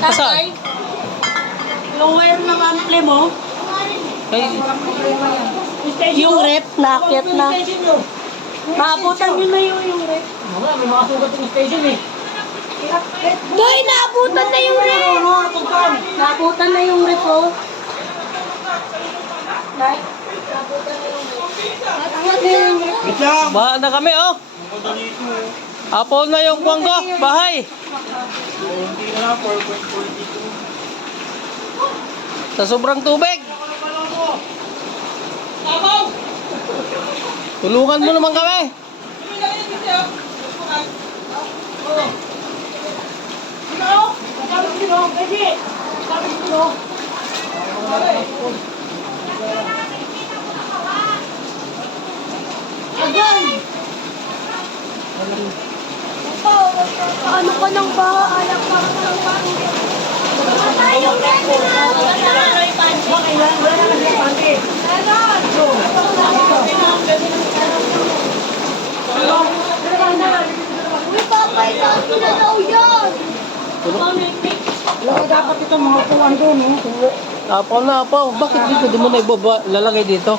Tatay, lower ng ample mo. Ay, Yung rep, naakyat na. Maabutan nyo na yung rep. Wala, may mga sugat yung station eh. Doy, naabutan na yung rep. Naabutan na yung rep, oh. Naabutan na yung rep. Angat na yung rep. baha na kami, oh. Apol na yung kuwang ko, bahay. Sa sobrang tubig. Tulungan mo naman kami. Ano ka nang baha? Alam ka ng baha. Yung rep na. Uy, papa, ito na daw yan. Wala dapat ito mga puwan doon eh. Apaw na, apaw. Bakit dito? Di mo na ibaba, lalagay dito.